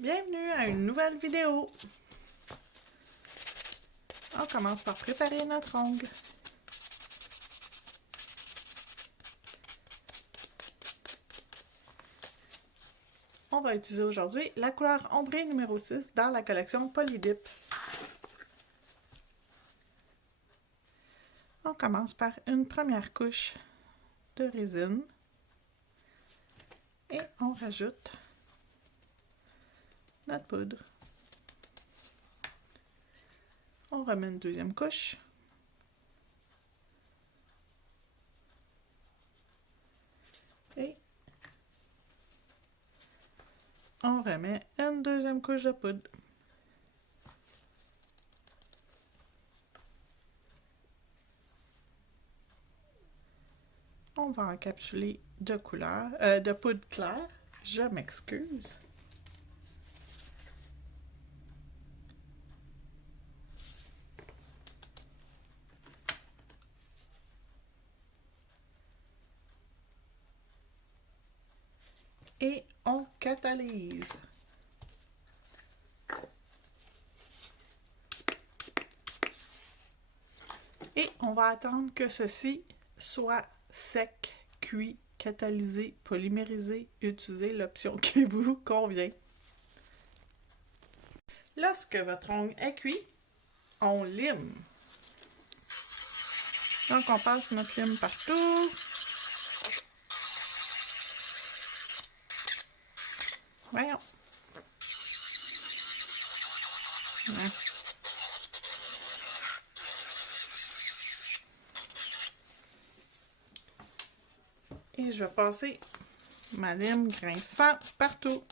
Bienvenue à une nouvelle vidéo. On commence par préparer notre ongle. On va utiliser aujourd'hui la couleur ombrée numéro 6 dans la collection Polydip. On commence par une première couche de résine et on rajoute notre poudre. On remet une deuxième couche. Et on remet une deuxième couche de poudre. On va encapsuler de poudre claire. Je m'excuse. Et on catalyse. Et on va attendre que ceci soit sec, cuit, catalysé, polymérisé. Utilisez l'option qui vous convient. Lorsque votre ongle est cuit, on lime. Donc on passe notre lime partout. Voyons. Ouais. Et je vais passer ma lime grinçant partout.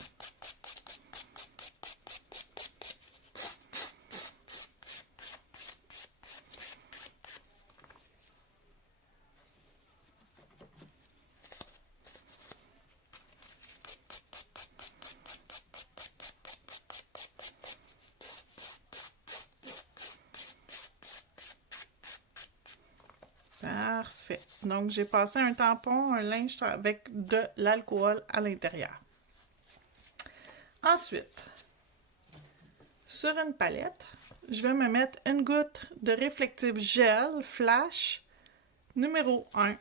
Parfait. Donc, j'ai passé un tampon, un linge avec de l'alcool à l'intérieur. Ensuite, sur une palette, je vais me mettre une goutte de réflectif gel flash numéro 1,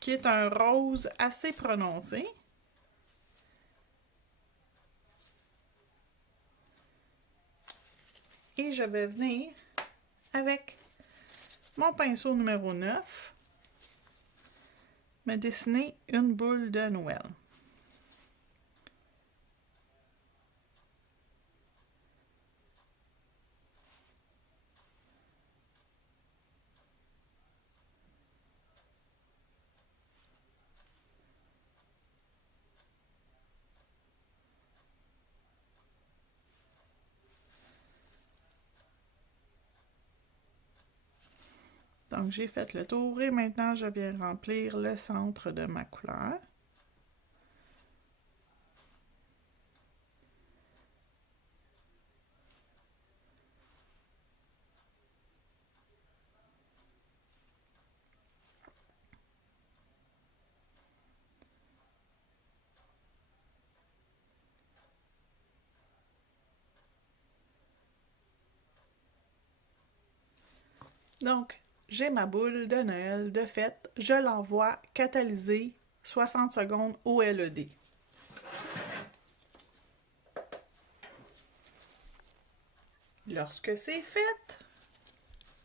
qui est un rose assez prononcé. Et je vais venir avec mon pinceau numéro 9, me dessiner une boule de Noël. Donc, j'ai fait le tour et maintenant, je viens remplir le centre de ma couleur. Donc, j'ai ma boule de Noël de fête. Je l'envoie catalyser 60 secondes au LED. Lorsque c'est fait,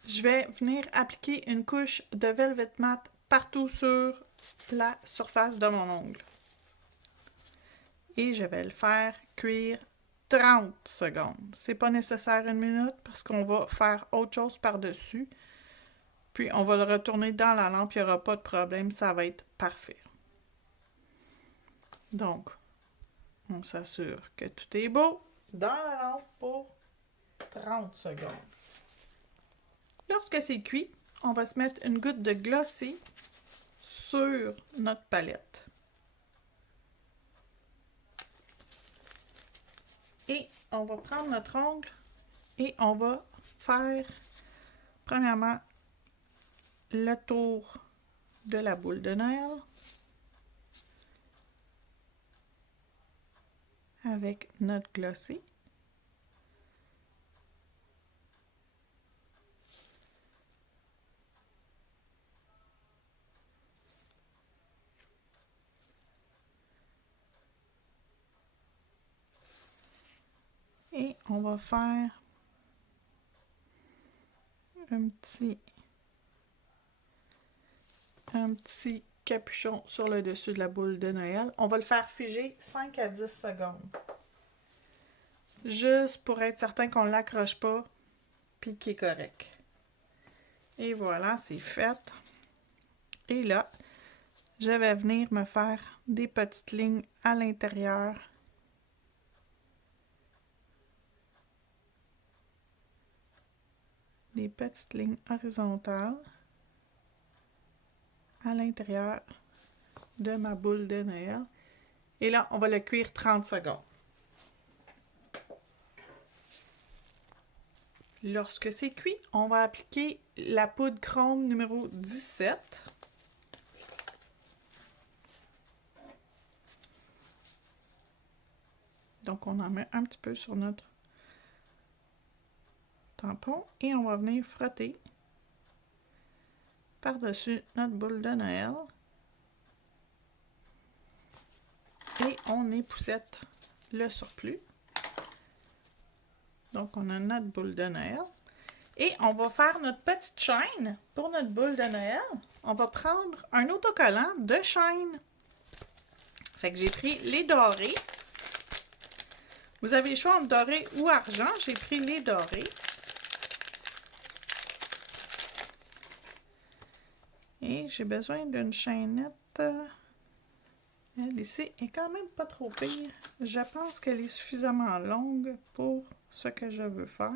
je vais venir appliquer une couche de Velvet Matte partout sur la surface de mon ongle. Et je vais le faire cuire 30 secondes. C'est pas nécessaire une minute parce qu'on va faire autre chose par-dessus. Puis on va le retourner dans la lampe, il n'y aura pas de problème, ça va être parfait. Donc, on s'assure que tout est beau dans la lampe pour 30 secondes. Lorsque c'est cuit, on va se mettre une goutte de glossy sur notre palette. Et on va prendre notre ongle et on va faire, premièrement, le tour de la boule de Noël avec notre glossy. Et on va faire un petit capuchon sur le dessus de la boule de Noël. On va le faire figer 5 à 10 secondes. Juste pour être certain qu'on ne l'accroche pas, puis qu'il est correct. Et voilà, c'est fait. Et là, je vais venir me faire des petites lignes à l'intérieur. Des petites lignes horizontales à l'intérieur de ma boule de Noël. Et là, on va le cuire 30 secondes. Lorsque c'est cuit, on va appliquer la poudre chrome numéro 17. Donc, on en met un petit peu sur notre tampon et on va venir frotter par-dessus notre boule de Noël. Et on époussette le surplus. Donc, on a notre boule de Noël. Et on va faire notre petite chaîne pour notre boule de Noël. On va prendre un autocollant de chaîne. Fait que j'ai pris les dorés. Vous avez le choix entre doré ou argent. J'ai pris les dorés. Et j'ai besoin d'une chaînette. Elle ici est quand même pas trop pire. Je pense qu'elle est suffisamment longue pour ce que je veux faire.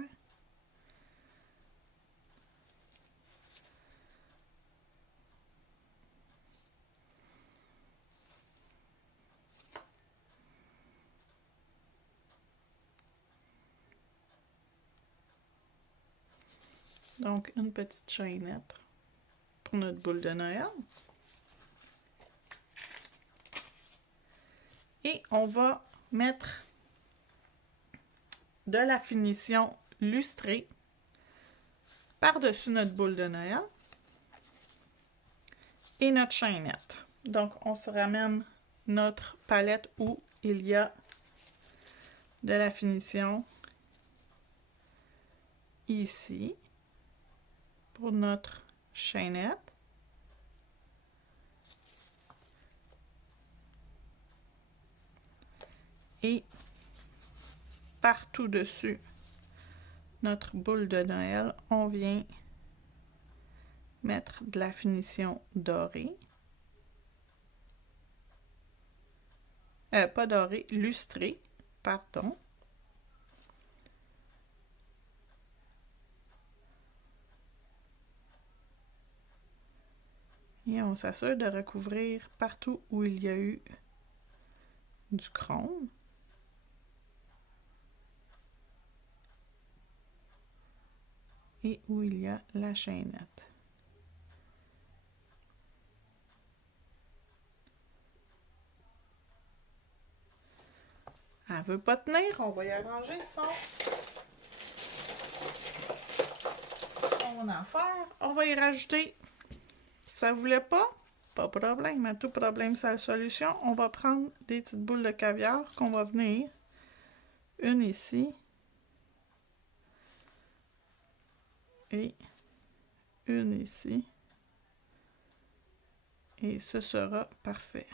Donc, une petite chaînette pour notre boule de Noël. Et on va mettre de la finition lustrée par-dessus notre boule de Noël et notre chaînette. Donc, on se ramène notre palette où il y a de la finition ici pour notre chaînette. Et partout dessus notre boule de Noël, on vient mettre de la finition dorée. Pas dorée, lustrée, pardon. Et on s'assure de recouvrir partout où il y a eu du chrome. Et où il y a la chaînette. Elle ne veut pas tenir, on va y arranger son affaire. On va y rajouter. Ça ne voulait pas? Pas de problème. À tout problème, c'est la solution. On va prendre des petites boules de caviar qu'on va venir. Une ici. Et une ici. Et ce sera parfait.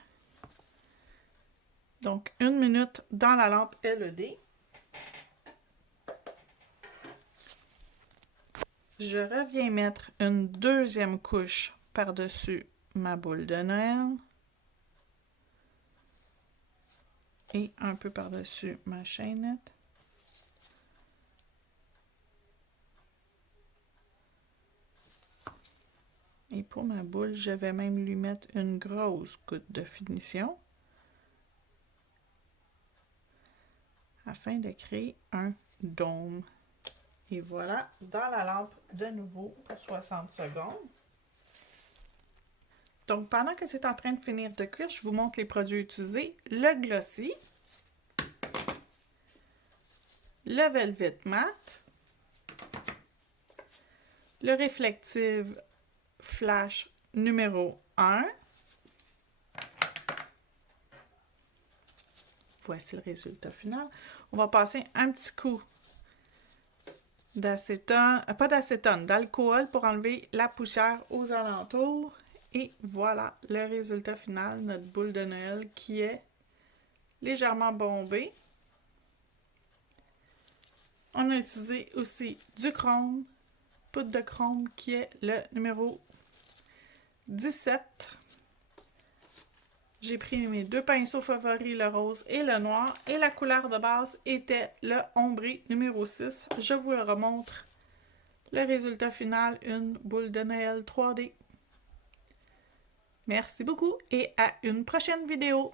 Donc, 1 minute dans la lampe LED. Je reviens mettre une deuxième couche par-dessus ma boule de Noël. Et un peu par-dessus ma chaînette. Et pour ma boule, je vais même lui mettre une grosse goutte de finition. Afin de créer un dôme. Et voilà, dans la lampe de nouveau pour 60 secondes. Donc, pendant que c'est en train de finir de cuire, je vous montre les produits utilisés. Le glossy. le Velvet Matte, le Reflective Flash numéro 1. Voici le résultat final. On va passer un petit coup d'acétone, pas d'acétone, d'alcool pour enlever la poussière aux alentours. Et voilà le résultat final, notre boule de Noël qui est légèrement bombée. On a utilisé aussi du chrome, poudre de chrome qui est le numéro 17. J'ai pris mes deux pinceaux favoris, le rose et le noir, et la couleur de base était le ombré numéro 6. Je vous le remontre. Le résultat final, une boule de Noël 3D. Merci beaucoup et à une prochaine vidéo.